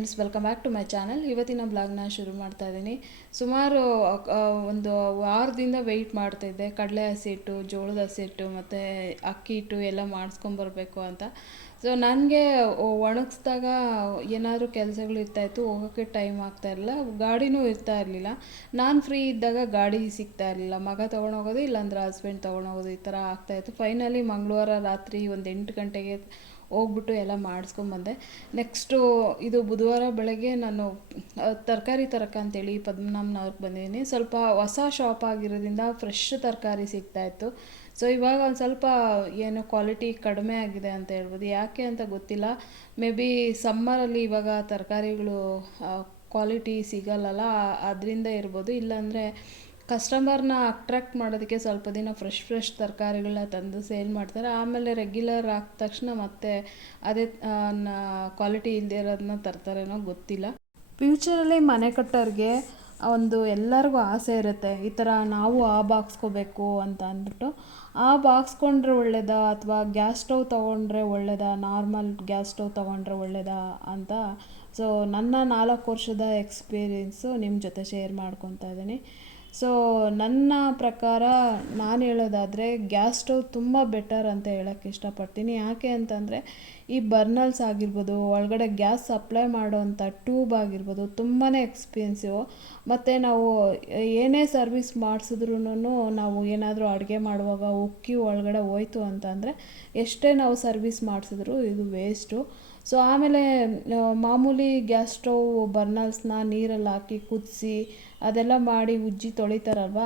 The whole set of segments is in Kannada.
Friends welcome back to my channel ಇವತ್ತಿನ ಬ್ಲಾಗ್ನ ಶುರು ಮಾಡ್ತಾ ಇದ್ದೀನಿ ಸುಮಾರು ಒಂದು ವಾರದಿಂದ ವೆಯ್ಟ್ ಮಾಡ್ತಾಯಿದ್ದೆ ಕಡಲೆ ಹಸಿಟ್ಟು ಜೋಳದ ಹಸಿಟ್ಟು ಮತ್ತು ಅಕ್ಕಿ ಹಿಟ್ಟು ಎಲ್ಲ ಮಾಡಿಸ್ಕೊಂಬರ್ಬೇಕು ಅಂತ. ಸೊ ನನಗೆ ಒಣಗಿಸ್ದಾಗ ಏನಾದರೂ ಕೆಲಸಗಳು ಇರ್ತಾಯಿತ್ತು ಹೋಗೋಕ್ಕೆ ಟೈಮ್ ಆಗ್ತಾ ಇರಲಿಲ್ಲ. ಗಾಡಿನೂ ಇರ್ತಾ ಇರಲಿಲ್ಲ. ನಾನು ಫ್ರೀ ಇದ್ದಾಗ ಗಾಡಿ ಸಿಗ್ತಾ ಇರಲಿಲ್ಲ. ಮಗ ತೊಗೊಂಡೋಗೋದು ಇಲ್ಲಾಂದ್ರೆ ಹಸ್ಬೆಂಡ್ ತೊಗೊಂಡೋಗೋದು ಈ ಥರ ಆಗ್ತಾಯಿತ್ತು ಫೈನಲಿ ಮಂಗಳವಾರ ರಾತ್ರಿ ಒಂದು ಎಂಟು ಗಂಟೆಗೆ ಹೋಗ್ಬಿಟ್ಟು ಎಲ್ಲ ಮಾಡಿಸ್ಕೊಂಬಂದೆ ನೆಕ್ಸ್ಟು ಇದು ಬುಧವಾರ ಬೆಳಗ್ಗೆ ನಾನು ತರಕಾರಿ ತರಕ ಅಂತೇಳಿ ಪದ್ಮನಾಭನವ್ರಿಗೆ ಬಂದಿದ್ದೀನಿ. ಸ್ವಲ್ಪ ಹೊಸ ಶಾಪ್ ಆಗಿರೋದ್ರಿಂದ ಫ್ರೆಶ್ ತರಕಾರಿ ಸಿಗ್ತಾಯಿತ್ತು ಸೊ ಇವಾಗ ಒಂದು ಸ್ವಲ್ಪ ಏನು ಕ್ವಾಲಿಟಿ ಕಡಿಮೆ ಆಗಿದೆ ಅಂತ ಹೇಳ್ಬೋದು. ಯಾಕೆ ಅಂತ ಗೊತ್ತಿಲ್ಲ. ಮೇ ಬಿ ಸಮ್ಮರಲ್ಲಿ ಇವಾಗ ತರಕಾರಿಗಳು ಕ್ವಾಲಿಟಿ ಸಿಗಲ್ಲಲ್ಲ ಅದರಿಂದ ಇರ್ಬೋದು. ಇಲ್ಲಾಂದರೆ ಕಸ್ಟಮರ್ನ ಅಟ್ರ್ಯಾಕ್ಟ್ ಮಾಡೋದಕ್ಕೆ ಸ್ವಲ್ಪ ದಿನ ಫ್ರೆಶ್ ಫ್ರೆಶ್ ತರಕಾರಿಗಳನ್ನ ತಂದು ಸೇಲ್ ಮಾಡ್ತಾರೆ. ಆಮೇಲೆ ರೆಗ್ಯುಲರ್ ಆದ ತಕ್ಷಣ ಮತ್ತೆ ಅದೇ ಕ್ವಾಲಿಟಿ ಇಲ್ಲದೆ ಇರೋದನ್ನ ತರ್ತಾರೇನೋ ಗೊತ್ತಿಲ್ಲ. ಫ್ಯೂಚರಲ್ಲಿ ಮನೆ ಕಟ್ಟೋರಿಗೆ ಒಂದು ಎಲ್ಲರಿಗೂ ಆಸೆ ಇರುತ್ತೆ, ಈ ಥರ ನಾವು ಆ ಬಾಕ್ಸ್ಕೋಬೇಕು ಅಂತ ಅಂದ್ಬಿಟ್ಟು. ಆ ಬಾಕ್ಸ್ಕೊಂಡ್ರೆ ಒಳ್ಳೇದ ಅಥವಾ ಗ್ಯಾಸ್ ಸ್ಟೌವ್ ತೊಗೊಂಡ್ರೆ ಒಳ್ಳೇದಾ ನಾರ್ಮಲ್ ಗ್ಯಾಸ್ ಸ್ಟೌವ್ ತೊಗೊಂಡ್ರೆ ಒಳ್ಳೆಯದಾ ಅಂತ. ಸೊ ನನ್ನ ನಾಲ್ಕು ವರ್ಷದ ಎಕ್ಸ್ಪೀರಿಯೆನ್ಸು ನಿಮ್ಮ ಜೊತೆ ಶೇರ್ ಮಾಡ್ಕೊತಾ ಇದ್ದೀನಿ. ಸೊ ನನ್ನ ಪ್ರಕಾರ ನಾನು ಹೇಳೋದಾದರೆ ಗ್ಯಾಸ್ ಸ್ಟವ್ ತುಂಬ ಬೆಟರ್ ಅಂತ ಹೇಳೋಕ್ಕೆ ಇಷ್ಟಪಡ್ತೀನಿ. ಯಾಕೆ ಅಂತಂದರೆ ಈ ಬರ್ನಲ್ಸ್ ಆಗಿರ್ಬೋದು, ಒಳಗಡೆ ಗ್ಯಾಸ್ ಸಪ್ಲೈ ಮಾಡೋವಂಥ ಟ್ಯೂಬ್ ಆಗಿರ್ಬೋದು ತುಂಬಾ ಎಕ್ಸ್ಪೆನ್ಸಿವ್ ಮತ್ತು ನಾವು ಏನೇ ಸರ್ವಿಸ್ ಮಾಡಿಸಿದ್ರೂ ನಾವು ಏನಾದರೂ ಅಡುಗೆ ಮಾಡುವಾಗ ಉಕ್ಕಿ ಒಳಗಡೆ ಹೋಯ್ತು ಅಂತಂದರೆ ಎಷ್ಟೇ ನಾವು ಸರ್ವಿಸ್ ಮಾಡಿಸಿದ್ರು ಇದು ವೇಸ್ಟು ಸೊ ಆಮೇಲೆ, ಮಾಮೂಲಿ ಗ್ಯಾಸ್ ಸ್ಟವ್ ಬರ್ನಲ್ಸ್ನ ನೀರಲ್ಲಿ ಹಾಕಿ ಕುದಿಸಿ ಅದೆಲ್ಲ ಮಾಡಿ ಉಜ್ಜಿ ತೊಳಿತಾರಲ್ವ?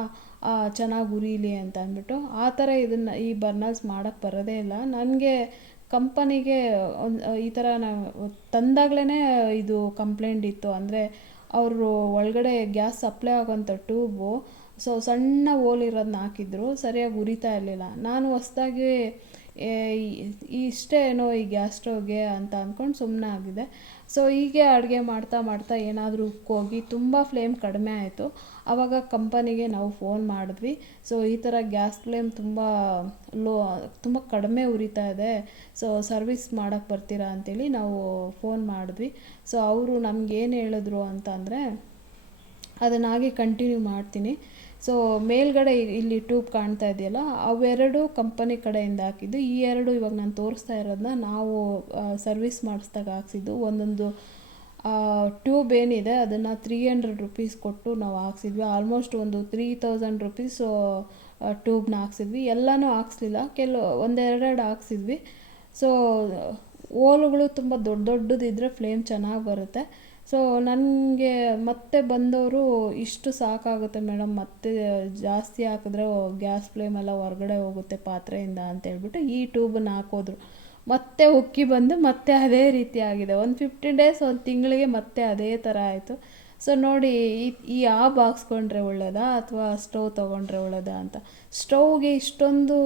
ಚೆನ್ನಾಗಿ ಉರೀಲಿ ಅಂತ ಅಂದ್ಬಿಟ್ಟು. ಆ ಥರ ಇದನ್ನು ಈ ಬರ್ನರ್ಸ್ ಮಾಡೋಕ್ಕೆ ಬರೋದೇ ಇಲ್ಲ. ನನಗೆ ಕಂಪನಿಗೆ ಒಂದು, ಈ ಥರ ನಾವು ತಂದಾಗಲೇ ಇದು ಕಂಪ್ಲೇಂಟ್ ಇತ್ತು. ಅಂದರೆ ಅವರು ಒಳಗಡೆ ಗ್ಯಾಸ್ ಸಪ್ಲೈ ಆಗೋಂಥ ಟ್ಯೂಬು, ಸೊ ಸಣ್ಣ ಹೋಲ್ ಇರೋದನ್ನ ಹಾಕಿದ್ರು. ಸರಿಯಾಗಿ ಉರಿತಾ ಇರಲಿಲ್ಲ. ನಾನು ಹೊಸ್ದಾಗಿ ಇಷ್ಟೇ ಏನೋ ಈ ಗ್ಯಾಸ್ ಸ್ಟವ್ಗೆ ಅಂತ ಅಂದ್ಕೊಂಡು ಸುಮ್ಮನೆ ಆಗಿದೆ ಸೊ ಹೀಗೆ ಅಡುಗೆ ಮಾಡ್ತಾ ಮಾಡ್ತಾ ಏನಾದರೂ ಉಕ್ಕೋಗಿ ತುಂಬ ಫ್ಲೇಮ್ ಕಡಿಮೆ ಆಯಿತು. ಆವಾಗ ಕಂಪನಿಗೆ ನಾವು ಫೋನ್ ಮಾಡಿದ್ವಿ. ಸೊ ಈ ಥರ ಗ್ಯಾಸ್ ಫ್ಲೇಮ್ ತುಂಬ ಲೋ ತುಂಬ ಕಡಿಮೆ ಉರಿತಾ ಇದೆ. ಸೊ ಸರ್ವಿಸ್ ಮಾಡೋಕ್ಕೆ ಬರ್ತೀರಾ ಅಂತೇಳಿ ನಾವು ಫೋನ್ ಮಾಡಿದ್ವಿ. ಸೊ ಅವರು ನಮ್ಗೇನು ಹೇಳಿದ್ರು ಅಂತಂದರೆ ಅಂದರೆ ಅದನ್ನ ಕಂಟಿನ್ಯೂ ಮಾಡ್ತೀನಿ. ಸೊ ಮೇಲ್ಗಡೆ ಇಲ್ಲಿ ಟ್ಯೂಬ್ ಕಾಣ್ತಾ ಇದೆಯಲ್ಲ, ಅವೆರಡು ಕಂಪನಿ ಕಡೆಯಿಂದ ಹಾಕಿದ್ದು. ಈ ಎರಡು ಇವಾಗ ನಾನು ತೋರಿಸ್ತಾ ಇರೋದನ್ನ ನಾವು ಸರ್ವಿಸ್ ಮಾಡಿಸ್ದಾಗ ಹಾಕ್ಸಿದ್ದು. ಒಂದೊಂದು ಟ್ಯೂಬ್ ಏನಿದೆ ಅದನ್ನು ತ್ರೀ ಹಂಡ್ರೆಡ್ ರುಪೀಸ್ ಕೊಟ್ಟು ನಾವು ಹಾಕ್ಸಿದ್ವಿ. ಆಲ್ಮೋಸ್ಟ್ ಒಂದು ತ್ರೀ ತೌಸಂಡ್ ರುಪೀಸ್ ಟ್ಯೂಬ್ನ ಹಾಕ್ಸಿದ್ವಿ. ಎಲ್ಲನೂ ಹಾಕ್ಸ್ಲಿಲ್ಲ. ಕೆಲವು, ಒಂದೆರಡೆರಡು ಹಾಕ್ಸಿದ್ವಿ. ಸೊ ಓಲುಗಳು ತುಂಬ ದೊಡ್ಡ ದೊಡ್ಡದಿದ್ದರೆ ಫ್ಲೇಮ್ ಚೆನ್ನಾಗಿ ಬರುತ್ತೆ. ಸೊ ನನಗೆ ಮತ್ತೆ ಬಂದವರು ಇಷ್ಟು ಸಾಕಾಗುತ್ತೆ ಮೇಡಮ್. ಮತ್ತೆ ಜಾಸ್ತಿ ಹಾಕಿದ್ರೆ ಗ್ಯಾಸ್ ಫ್ಲೇಮ್ ಎಲ್ಲ ಹೊರಗಡೆ ಹೋಗುತ್ತೆ ಪಾತ್ರೆಯಿಂದ ಅಂತ ಹೇಳ್ಬಿಟ್ಟು ಈ ಟ್ಯೂಬನ್ನ ಹಾಕೋದ್ರು. ಮತ್ತೆ ಉಕ್ಕಿ ಬಂದು ಮತ್ತೆ ಅದೇ ರೀತಿ ಆಗಿದೆ. ಒಂದು ಫಿಫ್ಟೀನ್ ಡೇಸ್ ಒಂದು ತಿಂಗಳಿಗೆ ಮತ್ತೆ ಅದೇ ಥರ ಆಯಿತು. ಸೊ ನೋಡಿ, ಈ ಈ ಆ ಬಾಕ್ಸ್ಕೊಂಡ್ರೆ ಒಳ್ಳೇದಾ ಅಥವಾ ಸ್ಟೌವ್ ತೊಗೊಂಡ್ರೆ ಒಳ್ಳೇದಾ ಅಂತ? ಸ್ಟೌವ್ಗೆ ಇಷ್ಟೊಂದು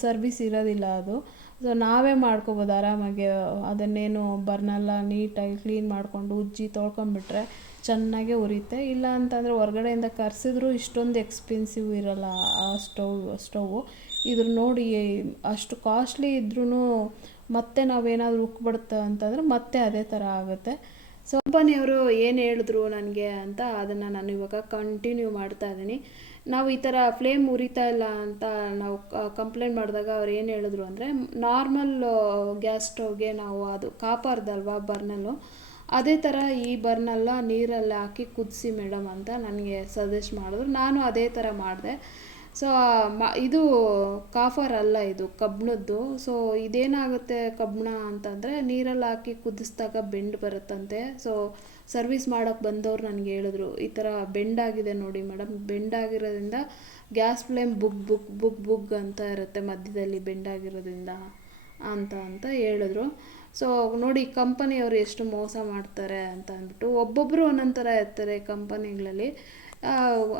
ಸರ್ವಿಸ್ ಇರೋದಿಲ್ಲ ಅದು. ಸೊ ನಾವೇ ಮಾಡ್ಕೋಬೋದು ಆರಾಮಾಗಿ, ಅದನ್ನೇನು ಬರ್ನೆಲ್ಲ ನೀಟಾಗಿ ಕ್ಲೀನ್ ಮಾಡಿಕೊಂಡು ಉಜ್ಜಿ ತೊಳ್ಕೊಂಬಿಟ್ರೆ ಚೆನ್ನಾಗೇ ಉರಿಯುತ್ತೆ. ಇಲ್ಲ ಅಂತಂದರೆ ಹೊರ್ಗಡೆಯಿಂದ ಕರೆಸಿದ್ರು ಇಷ್ಟೊಂದು ಎಕ್ಸ್ಪೆನ್ಸಿವ್ ಇರಲ್ಲ ಆ ಸ್ಟವ್. ಸ್ಟವ್ವು ಇದ್ರ ನೋಡಿ ಅಷ್ಟು ಕಾಸ್ಟ್ಲಿ ಇದ್ರೂ ಮತ್ತೆ ನಾವೇನಾದರೂ ಉಕ್ಬಿಡುತ್ತೆ ಅಂತಂದರೆ ಮತ್ತೆ ಅದೇ ಥರ ಆಗುತ್ತೆ. ಸೊ ಕಂಪನಿಯವರು ಏನು ಹೇಳಿದ್ರು ನನಗೆ ಅಂತ, ಅದನ್ನು ನಾನು ಇವಾಗ ಕಂಟಿನ್ಯೂ ಮಾಡ್ತಾ ಇದ್ದೀನಿ. ನಾವು ಈ ಥರ ಫ್ಲೇಮ್ ಉರಿತಾ ಇಲ್ಲ ಅಂತ ನಾವು ಕಂಪ್ಲೇಂಟ್ ಮಾಡಿದಾಗ ಅವ್ರು ಏನು ಹೇಳಿದ್ರು ಅಂದರೆ ನಾರ್ಮಲ್ ಗ್ಯಾಸ್ ಸ್ಟವ್ಗೆ ನಾವು ಅದು ಕಾಪಾರ್ದಲ್ವಾ ಬರ್ನಲ್ಲು? ಅದೇ ಥರ ಈ ಬರ್ನಲ್ಲ ನೀರಲ್ಲಿ ಹಾಕಿ ಕುದಿಸಿ ಮೇಡಮ್ ಅಂತ ನನಗೆ ಸಜೆಸ್ಟ್ ಮಾಡಿದ್ರು. ನಾನು ಅದೇ ಥರ ಮಾಡಿದೆ. ಸೊ ಮ, ಇದು ಕಾಫರ್ ಅಲ್ಲ ಇದು ಕಬ್ಬಿಣದ್ದು ಸೊ ಇದೇನಾಗುತ್ತೆ ಕಬ್ಬಣ ಅಂತಂದರೆ ನೀರಲ್ಲಿ ಹಾಕಿ ಕುದಿಸ್ದಾಗ ಬೆಂಡ್ ಬರುತ್ತಂತೆ. ಸೊ ಸರ್ವಿಸ್ ಮಾಡೋಕ್ಕೆ ಬಂದವ್ರು ನನಗೆ ಹೇಳಿದ್ರು, ಈ ಥರ ಬೆಂಡ್ ಆಗಿದೆ ನೋಡಿ ಮೇಡಮ್. ಬೆಂಡ್ ಆಗಿರೋದ್ರಿಂದ ಗ್ಯಾಸ್ ಫ್ಲೇಮ್ ಬುಗ್ ಬುಗ್ ಬುಗ್ ಬುಗ್ ಅಂತ ಇರುತ್ತೆ ಮಧ್ಯದಲ್ಲಿ ಬೆಂಡ್ ಆಗಿರೋದ್ರಿಂದ ಅಂತ ಅಂತ ಹೇಳಿದ್ರು. ಸೊ ನೋಡಿ ಕಂಪನಿಯವರು ಎಷ್ಟು ಮೋಸ ಮಾಡ್ತಾರೆ ಅಂತ ಅಂದ್ಬಿಟ್ಟು ಒಬ್ಬೊಬ್ಬರು ಒಂದೊಂದು ಥರ ಇರ್ತಾರೆ ಕಂಪನಿಗಳಲ್ಲಿ.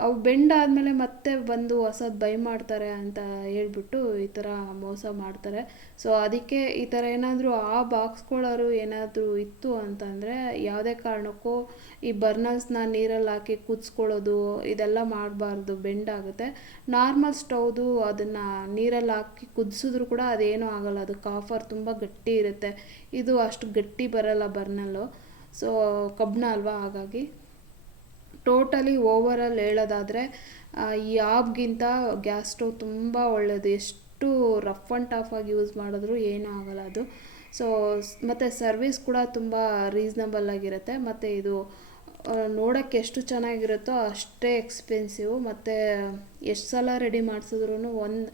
ಅವು ಬೆಂಡ್ ಆದಮೇಲೆ ಮತ್ತೆ ಬಂದು ಹೊಸದು ಬೈ ಮಾಡ್ತಾರೆ ಅಂತ ಹೇಳ್ಬಿಟ್ಟು ಈ ಥರ ಮೋಸ ಮಾಡ್ತಾರೆ. ಸೊ ಅದಕ್ಕೆ ಈ ಥರ ಏನಾದರೂ ಆ ಬಾಕ್ಸ್ಗಳವರು ಏನಾದರೂ ಇತ್ತು ಅಂತಂದರೆ ಯಾವುದೇ ಕಾರಣಕ್ಕೂ ಈ ಬರ್ನಲ್ಸ್ನ ನೀರಲ್ಲಿ ಹಾಕಿ ಕುದಿಸ್ಕೊಳ್ಳೋದು, ಇದೆಲ್ಲ ಮಾಡಬಾರ್ದು, ಬೆಂಡ್ ಆಗುತ್ತೆ. ನಾರ್ಮಲ್ ಸ್ಟೌದು ಅದನ್ನು ನೀರಲ್ಲಿ ಹಾಕಿ ಕುದಿಸಿದ್ರು ಕೂಡ ಅದೇನೂ ಆಗಲ್ಲ. ಅದು ಕಾಫರ್ ತುಂಬ ಗಟ್ಟಿ ಇರುತ್ತೆ. ಇದು ಅಷ್ಟು ಗಟ್ಟಿ ಬರಲ್ಲ ಬರ್ನಲ್ಲು. ಸೊ ಕಬ್ಬಿಣ ಅಲ್ವಾ ಹಾಗಾಗಿ. ಟೋಟಲಿ ಓವರಾಲ್ ಹೇಳೋದಾದರೆ ಈ ಆಬ್ಗಿಂತ ಗ್ಯಾಸ್ ಸ್ಟವ್ ತುಂಬ ಒಳ್ಳೆಯದು ಎಷ್ಟು ರಫ್ ಆ್ಯಂಡ್ ಟಫ್ ಆಗಿ ಯೂಸ್ ಮಾಡಿದ್ರು ಏನೂ ಆಗಲ್ಲ ಅದು. ಸೊ ಮತ್ತು ಸರ್ವಿಸ್ ಕೂಡ ತುಂಬ ರೀಸ್ನಬಲ್ ಆಗಿರುತ್ತೆ. ಮತ್ತು ಇದು ನೋಡೋಕ್ಕೆ ಎಷ್ಟು ಚೆನ್ನಾಗಿರುತ್ತೋ ಅಷ್ಟೇ ಎಕ್ಸ್ಪೆನ್ಸಿವ್. ಮತ್ತು ಎಷ್ಟು ಸಲ ರೆಡಿ ಮಾಡಿಸಿದ್ರು ಒಂದು